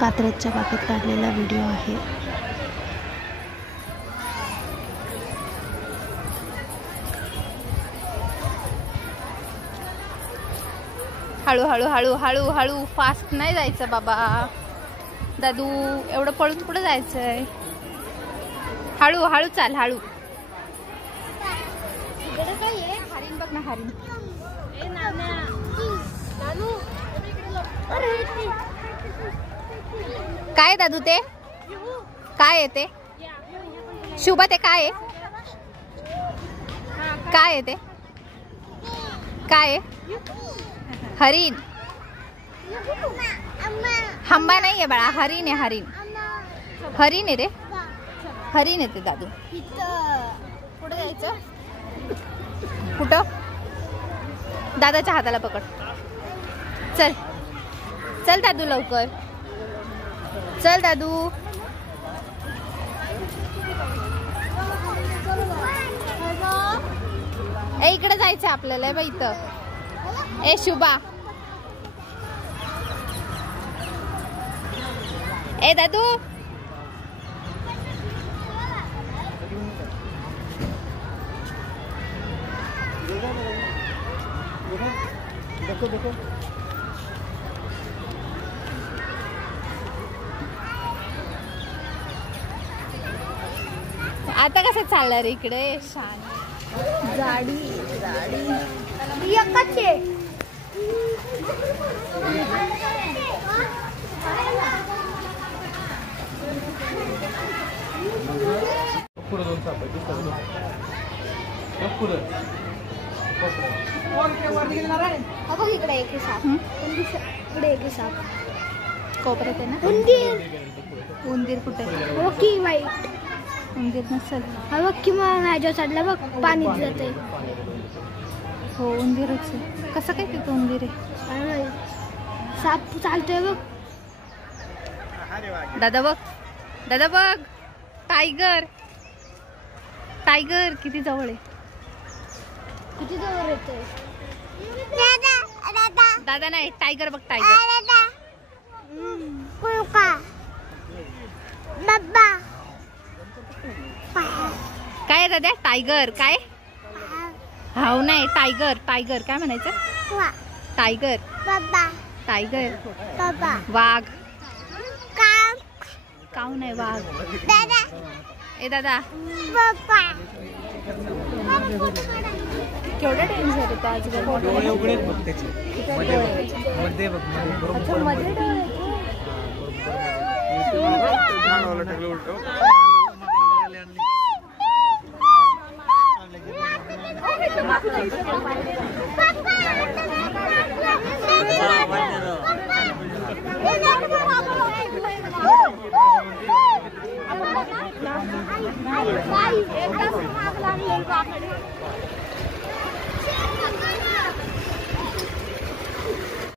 कात्रजच्या बागेत काढलेला व्हिडिओ आहे। हळू हळू हळू हळू हळू, फास्ट नाही जायचं बाबा दादू, एवढं पळून पुढे जायचंय। हळू हळू चाल, हळू। हरिण बघ ना, हरिण। काय दादू ते काय आहे? ते शुभा ते काय आहे? काय आहे ते? काय आहे? हरिण। हंबा नाही आहे बाळा, हरिण आहे, हरिण। हरिण आहे रे, हरिण आहे ते दादू। कुठं जायचं? कुठं? दादाच्या हाताला पकड। चल चल दादू, लवकर चल दादू। ए इकडे जायचं आपल्याला बाई, इथं। ए शुभा, ए दादू, देखो देखो आता कसं चाललं रे इकडे? शान गाडी गाडी एकच आहे। बघ इकडे एक साप, इकडे एक साप कोपऱ्यात आहे ना। उंदीर उंदीर कुठे? ओके वाईट उंदीर नसेल। हा बघ किंवा माझ्या चढला बघ, पाणी जाते। हो उंदीरच आहे। कसं काय तिथं उंदीर आहे? साप चालतोय बघ। दादा बघ, दादा बघ, टायगर, टायगर किती जवळ आहे। किती जवळ येतोय? दादा नाही, टायगर बघ, टायगर। काय दादा? टायगर काय? हाव नाही, टायगर, टायगर काय म्हणायचं? टायगर, टायगर, वाघ, काऊ नाही, वाघ। ए दादा, केवढा डेंजर आहे आजकाल। डोळे उघडे बघ त्याचे, मध्ये बघ,